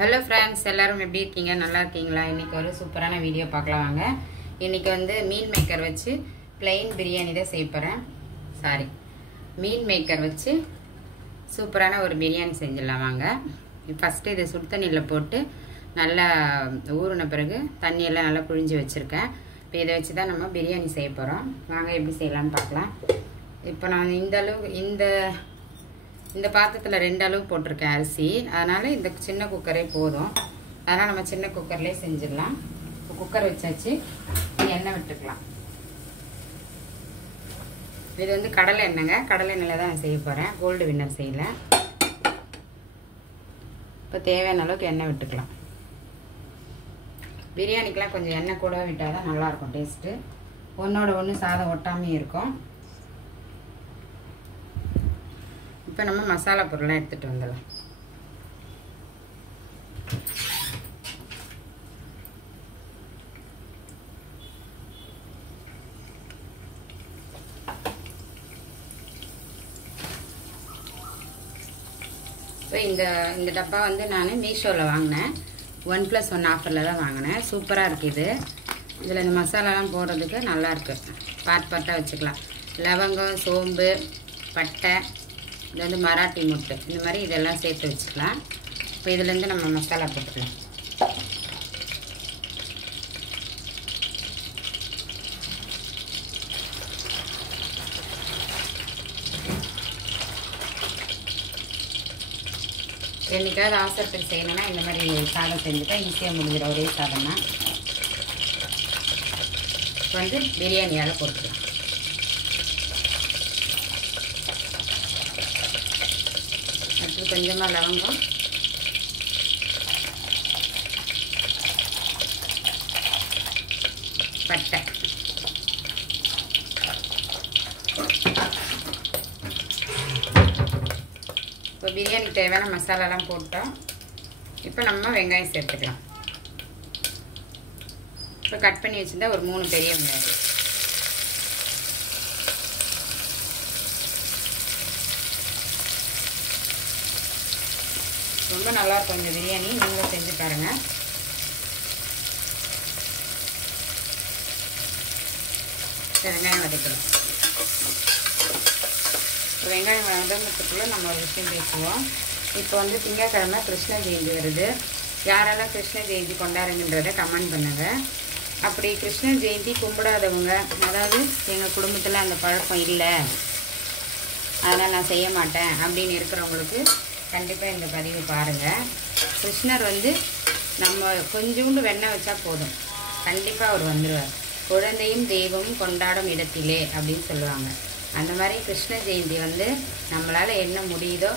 Hello friends, எல்லாரும் எப்படி இருக்கீங்க? நல்லா இருக்கீங்களா? இன்றைக்கி ஒரு சூப்பரான வீடியோ பார்க்கலாம் வாங்க. இன்றைக்கி வந்து மீல் மேக்கர் வச்சு பிளெயின் பிரியாணி தான் செய்ய போகிறேன். மீல் மேக்கர் வச்சு சூப்பரான ஒரு பிரியாணி செஞ்சிடலாம் வாங்க. ஃபஸ்ட்டு இதை சுடு தண்ணியில் போட்டு நல்லா ஊறின பிறகு தண்ணியெல்லாம் நல்லா புழிஞ்சு வச்சுருக்கேன். இப்போ இதை வச்சு தான் நம்ம பிரியாணி செய்ய போகிறோம். வாங்க எப்படி செய்யலாம்னு பார்க்கலாம். இப்போ நான் இந்த அளவு இந்த பாத்திரத்தில் 2 அளவு போட்டிருக்கேன் அரிசி. அதனால் இந்த சின்ன குக்கரே போதும். அதனால் நம்ம சின்ன குக்கர்லேயே செஞ்சிடலாம். இப்போ குக்கர் வச்சாச்சு, எண்ணெய் விட்டுக்கலாம். இது வந்து கடலை எண்ணெய்ங்க. கடலை எண்ணெயில் தான் நான் செய்ய போகிறேன், கோல்டு வின்னர் செய்யல. இப்போ தேவையான அளவுக்கு எண்ணெய் விட்டுக்கலாம். பிரியாணிக்கெலாம் கொஞ்சம் எண்ணெய் கூட விட்டால் தான் நல்லாயிருக்கும் டேஸ்ட்டு. ஒன்றோட ஒன்று சாதம் ஒட்டாமே இருக்கும். இப்போ நம்ம மசாலா பொருள்லாம் எடுத்துகிட்டு வந்துடலாம். இப்போ இந்த டப்பா வந்து நான் மீஷோவில் வாங்கினேன். 1+1 ஆஃபரில் தான் வாங்கினேன். சூப்பராக இருக்குது. இதில் இந்த மசாலாலாம் போடுறதுக்கு நல்லாயிருக்கு. பார்ட்டாக வச்சுக்கலாம். லவங்கம், சோம்பு, பட்டை, இது வந்து மராட்டி முட்டை, இந்த மாதிரி இதெல்லாம் சேர்த்து வச்சுக்கலாம். இப்போ இதுலேருந்து நம்ம மசாலா போட்டுக்கலாம். என்னைக்காவது அவசரத்துக்கு செய்யணும்னா இந்த மாதிரி சாதம் செஞ்சுட்டா ஈஸியாக முடிஞ்சிட ஒரே சாதம்னா. இப்போ வந்து பிரியாணியால் போட்டுக்கலாம். கொஞ்சமாக லவங்கம், பட்டை, இப்போ பிரியாணிக்கு தேவையான மசாலாலாம் போட்டோம். இப்போ நம்ம வெங்காயம் சேர்த்துக்கலாம். இப்போ கட் பண்ணி வச்சுருந்தா ஒரு 3 பெரிய வெங்காயம். ரொம்ப நல்லாயிருக்கும் இந்த பிரியாணி. நீங்களும் செஞ்சு பாருங்கள். வெங்காயம் வதக்கலாம். வெங்காயம் வதங்கிறதுக்குள்ளே நம்ம ஒரு விஷயம் பேசுவோம். இப்போ வந்து திங்கட்கிழமை கிருஷ்ண ஜெயந்தி வருது. யாரெல்லாம் கிருஷ்ண ஜெயந்தி கொண்டாடுங்கன்றதை கமெண்ட் பண்ணுங்கள். அப்படி கிருஷ்ண ஜெயந்தி கும்பிடாதவங்க, அதாவது எங்கள் குடும்பத்தில் அந்த பழக்கம் இல்லை, அதனால் நான் செய்ய மாட்டேன் அப்படின்னு இருக்கிறவங்களுக்கு கண்டிப்பாக இந்த பதிவு பாருங்கள். கிருஷ்ணர் வந்து நம்ம கொஞ்சோண்டு வெண்ணெய் வச்சா போதும், கண்டிப்பாக அவர் வந்துடுவார். குழந்தையும் தெய்வமும் கொண்டாடும் இடத்திலே அப்படின்னு சொல்லுவாங்க. அந்த மாதிரி கிருஷ்ண ஜெயந்தி வந்து நம்மளால் என்ன முடியுதோ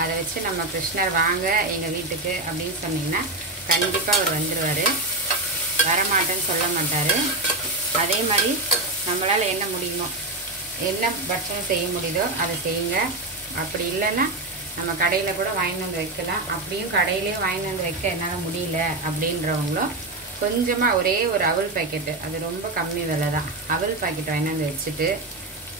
அதை வச்சு நம்ம கிருஷ்ணர் வாங்க எங்கள் வீட்டுக்கு அப்படின்னு சொன்னிங்கன்னா கண்டிப்பாக அவர் வந்துடுவார். வரமாட்டேன்னு சொல்ல மாட்டார். அதே மாதிரி நம்மளால் என்ன முடியுமோ, என்ன பட்சம் செய்ய முடியுதோ அதை செய்யுங்க. அப்படி இல்லைன்னா நம்ம கடையில் கூட வாங்கிட்டு வந்து வைக்கலாம். அப்படியும் கடையிலேயே வாங்கிட்டு வந்து வைக்க என்னால் முடியல அப்படின்றவங்களும் கொஞ்சமாக ஒரே ஒரு அவல் பாக்கெட்டு, அது ரொம்ப கம்மி விலை தான், அவல் பாக்கெட் வாங்கிட்டு வந்து வச்சுட்டு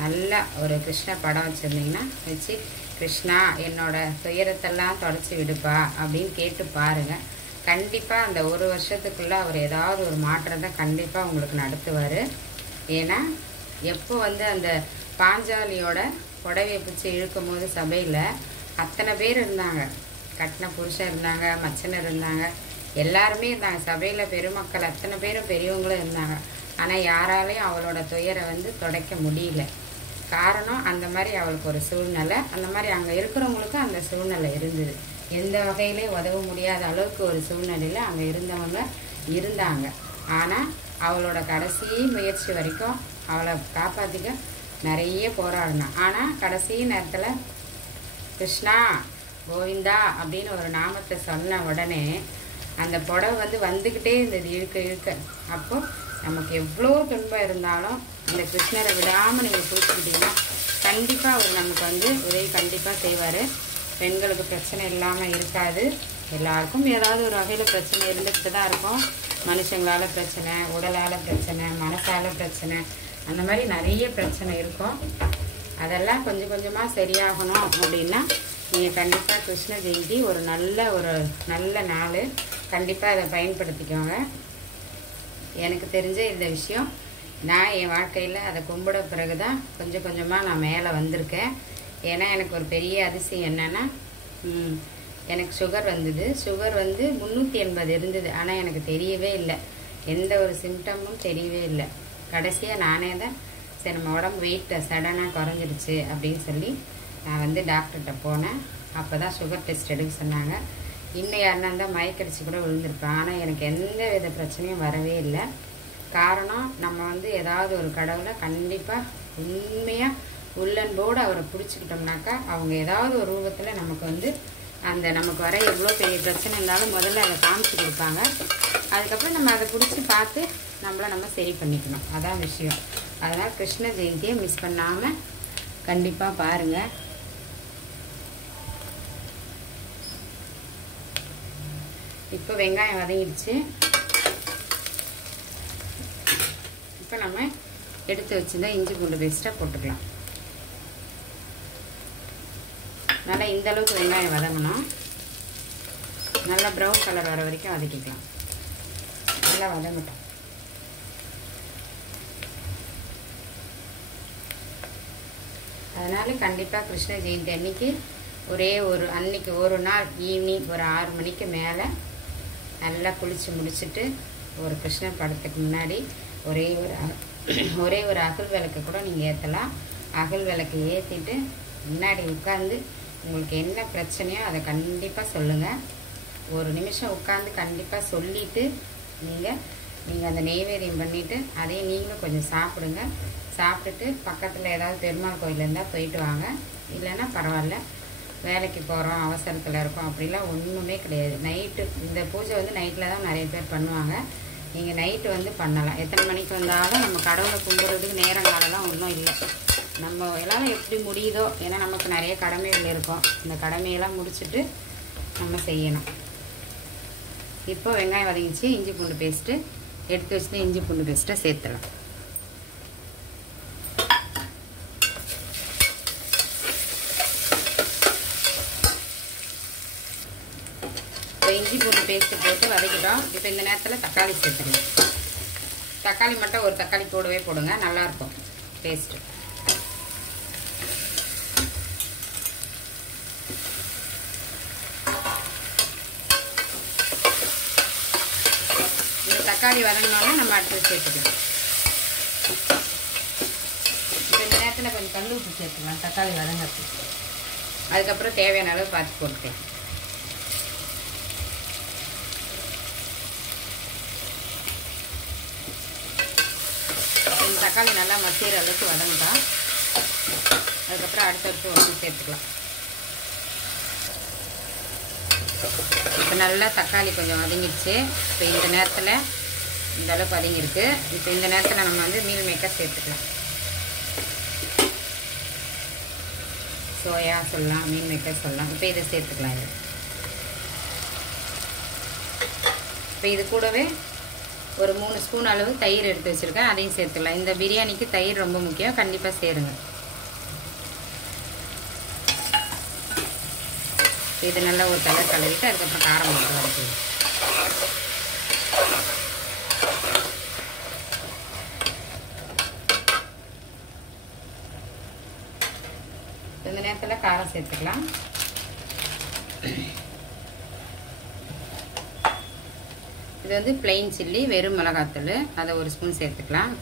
நல்லா ஒரு கிருஷ்ண படம் வச்சுருந்திங்கன்னா வச்சு, கிருஷ்ணா என்னோட துயரத்தெல்லாம் தொடச்சி விடுப்பா அப்படின்னு கேட்டு பாருங்கள். கண்டிப்பாக அந்த ஒரு வருஷத்துக்குள்ளே அவர் ஏதாவது ஒரு மாற்றத்தை கண்டிப்பாக உங்களுக்கு நடத்துவார். ஏன்னா எப்போ வந்து அந்த பாஞ்சாலியோட புடவையை பிடிச்சி இழுக்கும் போது சபையில் அத்தனை பேர் இருந்தாங்க. கட்டின புருஷன் இருந்தாங்க, மச்சனர் இருந்தாங்க, எல்லாருமே இருந்தாங்க. சபையில் பெருமக்கள் அத்தனை பேரும் பெரியவங்களும் இருந்தாங்க. ஆனால் யாராலையும் அவளோட துயரை வந்து துடைக்க முடியல. காரணம் அந்த மாதிரி அவளுக்கு ஒரு சூழ்நிலை, அந்த மாதிரி அங்கே இருக்கிறவங்களுக்கும் அந்த சூழ்நிலை இருந்தது. எந்த வகையிலையும் உதவ முடியாத அளவுக்கு ஒரு சூழ்நிலையில் அங்கே இருந்தவங்க இருந்தாங்க. ஆனால் அவளோட கடைசி முயற்சி வரைக்கும் அவளை காப்பாற்றிக்க நிறைய போராடினான். ஆனால் கடைசி நேரத்தில் கிருஷ்ணா கோவிந்தா அப்படின்னு ஒரு நாமத்தை சொன்ன உடனே அந்த புடவை வந்து வந்துக்கிட்டே இருந்தது, இழுக்க இழுக்க. அப்போ நமக்கு எவ்வளோ துன்பம் இருந்தாலும் அந்த கிருஷ்ணரை விடாமல் நீங்கள் பிடிச்சிக்கிட்டீங்கன்னா கண்டிப்பாக அவர் நமக்கு வந்து உதவி கண்டிப்பாக செய்வார். பெண்களுக்கு பிரச்சனை இல்லாமல் இருக்காது. எல்லாருக்கும் ஏதாவது ஒரு வகையில் பிரச்சனை இருந்துக்கிட்டு தான் இருக்கும். மனுஷங்களால் பிரச்சனை, உடலால் பிரச்சனை, மனசால் பிரச்சனை, அந்த மாதிரி நிறைய பிரச்சனை இருக்கும். அதெல்லாம் கொஞ்சம் கொஞ்சமாக சரியாகணும் அப்படின்னா நீங்கள் கண்டிப்பாக கிருஷ்ண ஜெயந்தி ஒரு நல்ல நாள். கண்டிப்பாக அதை பயன்படுத்திக்கோங்க. எனக்கு தெரிஞ்ச இந்த விஷயம் நான் என் வாழ்க்கையில் அதை கும்பிட பிறகு தான் கொஞ்சம் கொஞ்சமாக நான் மேலே வந்திருக்கேன். ஏன்னா எனக்கு ஒரு பெரிய அதிசயம் என்னென்னா, எனக்கு சுகர் வந்தது. சுகர் வந்து 380 இருந்தது. ஆனால் எனக்கு தெரியவே இல்லை, எந்த ஒரு சிம்டமும் தெரியவே இல்லை. கடைசியாக நானே தான் சரி நம்ம உடம்பு வெயிட் சடனாக குறைஞ்சிருச்சு அப்படின்னு சொல்லி நான் வந்து டாக்டர்கிட்ட போனேன். அப்போ தான் சுகர் டெஸ்ட் எடுக்க சொன்னாங்க. இன்னும் யாருன்னா இருந்தால் மயக்கடிச்சு கூட விழுந்திருப்பேன். ஆனால் எனக்கு எந்த வித பிரச்சனையும் வரவே இல்லை. காரணம், நம்ம வந்து ஏதாவது ஒரு கடவுளை கண்டிப்பாக உண்மையாக உள்ளன்போடு அவரை பிடிச்சிக்கிட்டோம்னாக்கா அவங்க ஏதாவது ஒரு ரூபத்தில் நமக்கு வந்து அந்த நமக்கு வர எவ்வளோ பெரிய பிரச்சனை இருந்தாலும் முதல்ல அதை காமிச்சு கொடுப்பாங்க. அதுக்கப்புறம் நம்ம அதை பிடிச்சி பார்த்து நம்மளை நம்ம சரி பண்ணிக்கணும். அதான் விஷயம். அதனால் கிருஷ்ண ஜெயந்தியை மிஸ் பண்ணாமல் கண்டிப்பாக பாருங்கள். இப்போ வெங்காயம் வதங்கிடுச்சு. இப்போ நம்ம எடுத்து வச்சுருந்தா இஞ்சி பூண்டு பேஸ்ட்டாக போட்டுக்கலாம். நல்லா இந்த அளவுக்கு வெங்காயம் வதங்கணும். நல்லா ப்ரௌன் கலர் வர வரைக்கும் வதக்கிக்கலாம். நல்லா வதங்கட்டும். அதனால் கண்டிப்பாக கிருஷ்ண ஜெயந்தி அன்னைக்கு அன்னைக்கு ஒரு நாள் ஈவினிங் ஒரு 6 மணிக்கு மேலே நல்லா குளித்து முடிச்சுட்டு ஒரு கிருஷ்ணர் படத்துக்கு முன்னாடி ஒரே ஒரு அகல் விளக்கு கூட நீங்கள் ஏற்றலாம். அகல் விளக்கு ஏற்றிட்டு முன்னாடி உட்காந்து உங்களுக்கு என்ன பிரச்சனையோ அதை கண்டிப்பாக சொல்லுங்கள். ஒரு நிமிஷம் உட்காந்து கண்டிப்பாக சொல்லிவிட்டு நீங்கள் அந்த நெய்வேத்தியம் பண்ணிவிட்டு அதையும் நீங்களும் கொஞ்சம் சாப்பிடுங்க. சாப்பிட்டுட்டு பக்கத்தில் ஏதாவது பெருமாள் கோயில் இருந்தால் போயிட்டு வாங்க. இல்லைன்னா பரவாயில்ல, வேலைக்கு போகிறோம் அவசரத்தில் இருக்கோம் அப்படிலாம் ஒன்றுமே கிடையாது. நைட்டு இந்த பூஜை வந்து நைட்டில் தான் நிறைய பேர் பண்ணுவாங்க. நீங்கள் நைட்டு வந்து பண்ணலாம். எத்தனை மணிக்கு வந்தாலும் நம்ம கடவுளை கும்பிட்றதுக்கு நேரங்காலெல்லாம் ஒன்றும் இல்லை. நம்ம எல்லாம் எப்படி முடியுதோ, ஏன்னா நமக்கு நிறைய கடமைகள் இருக்கும். இந்த கடமையெல்லாம் முடிச்சுட்டு நம்ம செய்யணும். இப்போ வெங்காயம் வதங்கிச்சு. இஞ்சி பூண்டு பேஸ்ட்டு எடுத்து வச்சுட்டு இஞ்சி பூண்டு பேஸ்ட்டை சேர்த்துலாம். இஞ்சி பூண்டு பேஸ்ட்டு போட்டு வதக்கிட்டோம். இப்போ இந்த நேரத்தில் தக்காளி சேர்த்துக்கலாம். தக்காளி மட்டும் ஒரு தக்காளி போடவே போடுங்க, நல்லாயிருக்கும் டேஸ்ட்டு. இந்த தக்காளி வதங்கினோன்னா நம்ம அடுத்து சேர்த்துக்கலாம். இப்போ இந்த நேரத்தில் கொஞ்சம் கல் உப்பு சேர்த்துக்கலாம் தக்காளி வதங்கிறதுக்கு. அதுக்கப்புறம் தேவையான அளவு பார்த்து போட்டுக்கலாம். தக்காளி நல்லா மசிகிற அளவுக்கு வதங்கலாம். அதுக்கப்புறம் அடுத்தடுத்து ஒன்று சேர்த்துக்கலாம். இப்போ நல்லா தக்காளி கொஞ்சம் வதங்கிடுச்சு. இப்போ இந்த நேரத்தில் இந்த அளவுக்கு வதங்கிருக்கு. இப்போ இந்த நேரத்தில் நம்ம வந்து மீல் மேக்கர் சேர்த்துக்கலாம். சோயா சொல்லலாம், மீல் மேக்கர் சொல்லலாம். இப்போ இதை சேர்த்துக்கலாம். இப்போ இது கூடவே ஒரு 3 ஸ்பூன் அளவு தயிர் எடுத்து வச்சுருக்கேன், அதையும் சேர்த்துக்கலாம். இந்த பிரியாணிக்கு தயிர் ரொம்ப முக்கியம், கண்டிப்பாக சேருங்க. இது நல்லா ஒரு கலர் கலவிட்டு அதுக்கப்புறம் காரம் மட்டும் வதக்கிடுங்க. இந்த நேரத்தில் காரம் சேர்த்துக்கலாம். இது வந்து பிளெயின் சில்லி, வெறும் மிளகாத்தூள், அதை ஒரு ஸ்பூன் சேர்த்துக்கலாம்.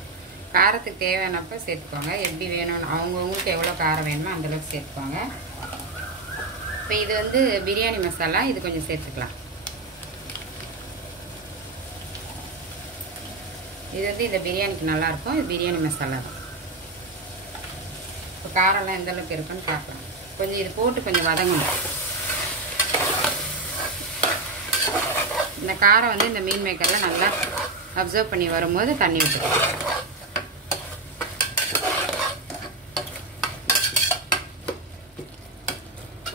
காரத்துக்கு தேவையானப்போ சேர்த்துக்கோங்க. எப்படி வேணும்னு அவங்கவுங்களுக்கு எவ்வளோ காரம் வேணுமோ அந்தளவுக்கு சேர்த்துக்கோங்க. இப்போ இது வந்து பிரியாணி மசாலா, இது கொஞ்சம் சேர்த்துக்கலாம். இது வந்து இந்த பிரியாணிக்கு நல்லாயிருக்கும். இது பிரியாணி மசாலா தான். இப்போ காரம்லாம் எந்த அளவுக்கு இருக்குன்னு பார்க்கலாம். கொஞ்சம் இது போட்டு கொஞ்சம் வதங்கணும். இந்த காரம் வந்து இந்த மீன் மேக்கரில் நல்லா அப்சர்வ் பண்ணி வரும்போது தண்ணி விட்டுக்கலாம்.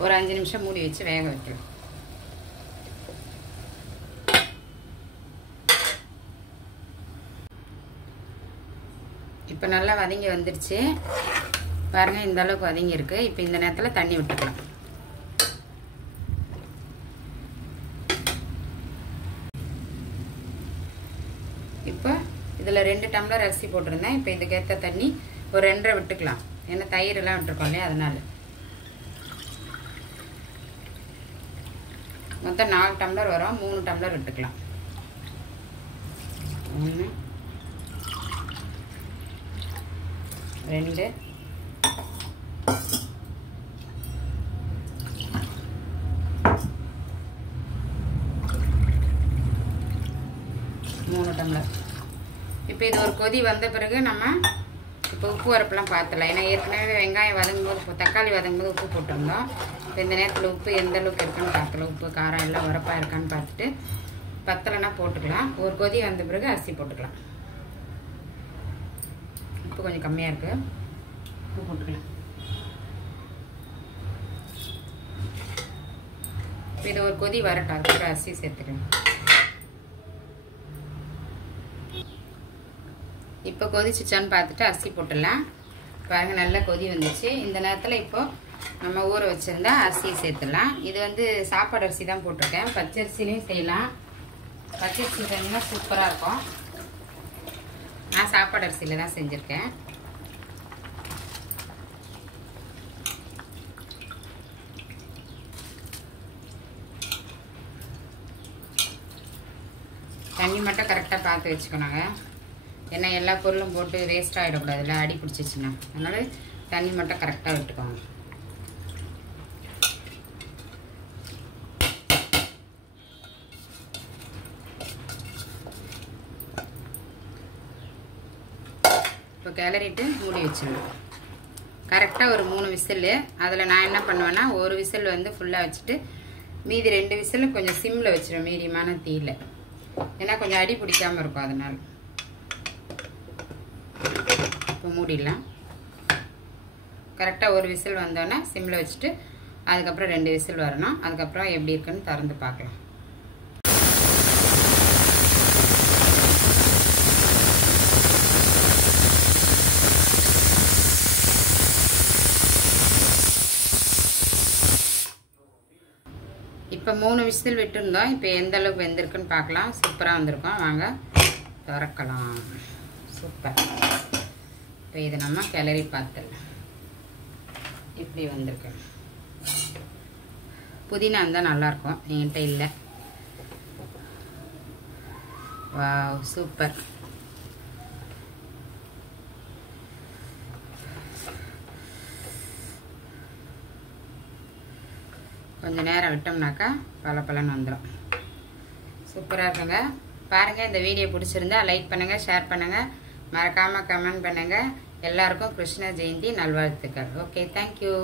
ஒரு 5 நிமிஷம் மூடி வச்சு வேக வைக்கலாம். இப்போ நல்லா வதங்கி வந்துடுச்சு பாருங்கள். இந்த அளவுக்கு வதங்கி இருக்கு. இப்போ இந்த நேரத்தில் தண்ணி விட்டுக்கலாம். இப்போ இதில் 2 டம்ளர் அரிசி போட்டிருந்தேன். இப்போ இதுக்கேற்ற தண்ணி ஒரு 2.5 விட்டுக்கலாம். ஏன்னா தயிரெல்லாம் விட்டுருக்கோம் இல்லையா, அதனால. மொத்தம் 4 டம்ளர் வரும். 3 டம்ளர் விட்டுக்கலாம். 1 2 3 டம்ளர். இப்போ இது ஒரு கொதி வந்த பிறகு நம்ம இப்போ உப்பு வரப்பெல்லாம் பார்த்துடலாம். ஏன்னா ஏற்கனவே வெங்காயம் வதங்கும்போது தக்காளி வதங்கும்போது உப்பு போட்டிருந்தோம். இப்போ இந்த நேரத்தில் உப்பு எந்த அளவுக்கு இருக்குன்னு பார்த்துக்கலாம். உப்பு காரம் எல்லாம் உரப்பாக இருக்கான்னு பார்த்துட்டு பத்தலைன்னா போட்டுக்கலாம். ஒரு கொதி வந்த பிறகு அரிசி போட்டுக்கலாம். உப்பு கொஞ்சம் கம்மியாக இருக்குது, உப்பு போட்டுக்கலாம். இப்போ இது ஒரு கொதி வரட்டும், அதுக்கப்புறம் அரிசி சேர்த்துக்கலாம். இப்போ கொதிச்சிச்சான்னு பார்த்துட்டு அரிசி போட்டுடலாம். பாருங்க நல்லா கொதி வந்துச்சு. இந்த நேரத்தில் இப்போ நம்ம ஊற வச்சுருந்தா அரிசியை சேர்த்துடலாம். இது வந்து சாப்பாடு அரிசி தான் போட்டிருக்கேன். பச்சரிசிலையும் செய்யலாம். பச்சரிசி செஞ்சிங்கன்னா சூப்பராக இருக்கும். நான் சாப்பாடு அரிசியில் தான் செஞ்சுருக்கேன். தண்ணி மட்டும் கரெக்டாக பார்த்து வச்சுக்கணுங்க. ஏன்னா எல்லா பொருளும் போட்டு வேஸ்ட் ஆகிடக்கூடாதுல்ல, அடி பிடிச்சிச்சின்னா. அதனால் தண்ணி மட்டும் கரெக்டாக விட்டுக்கோங்க. இப்போ கிளறிட்டு மூடி வச்சிடணும். கரெக்டாக ஒரு 3 விசில். அதில் நான் என்ன பண்ணுவேன்னா, ஒரு விசில் வந்து ஃபுல்லாக வச்சுட்டு மீதி 2 விசில் கொஞ்சம் சிம்மில் வச்சிடுவேன், மீடியமான தீயில். ஏன்னா கொஞ்சம் அடி பிடிக்காமல் இருக்கும், அதனால். இப்போ மூடிடலாம். கரெக்டாக ஒரு விசில் வந்தோன்னே சிம்மில் வச்சுட்டு அதுக்கப்புறம் 2 விசில் வரணும். அதுக்கப்புறம் எப்படி இருக்குன்னு திறந்து பார்க்கலாம். இப்போ 3 விசில் விட்டுருந்தோம். இப்போ எந்த அளவுக்கு வெந்திருக்குன்னு பார்க்கலாம். சூப்பராக வந்திருக்கோம். வாங்க திறக்கலாம். சூப்பர். இப்போ இதை நம்ம கிளறி பார்த்துடலாம். இப்படி வந்திருக்கு. புதினா இருந்தால் நல்லாயிருக்கும், என்கிட்ட இல்லை. Wow, super. கொஞ்சம் நேரம் விட்டோம்னாக்கா பலன்னு வந்துடும். சூப்பராக இருக்குங்க. பாருங்கள், இந்த வீடியோ பிடிச்சிருந்தா லைக் பண்ணுங்கள், ஷேர் பண்ணுங்கள், மறக்காமல் கமெண்ட் பண்ணுங்கள். எல்லாருக்கும் கிருஷ்ண ஜெயந்தி நல்வாழ்த்துக்கள். Okay, thank you.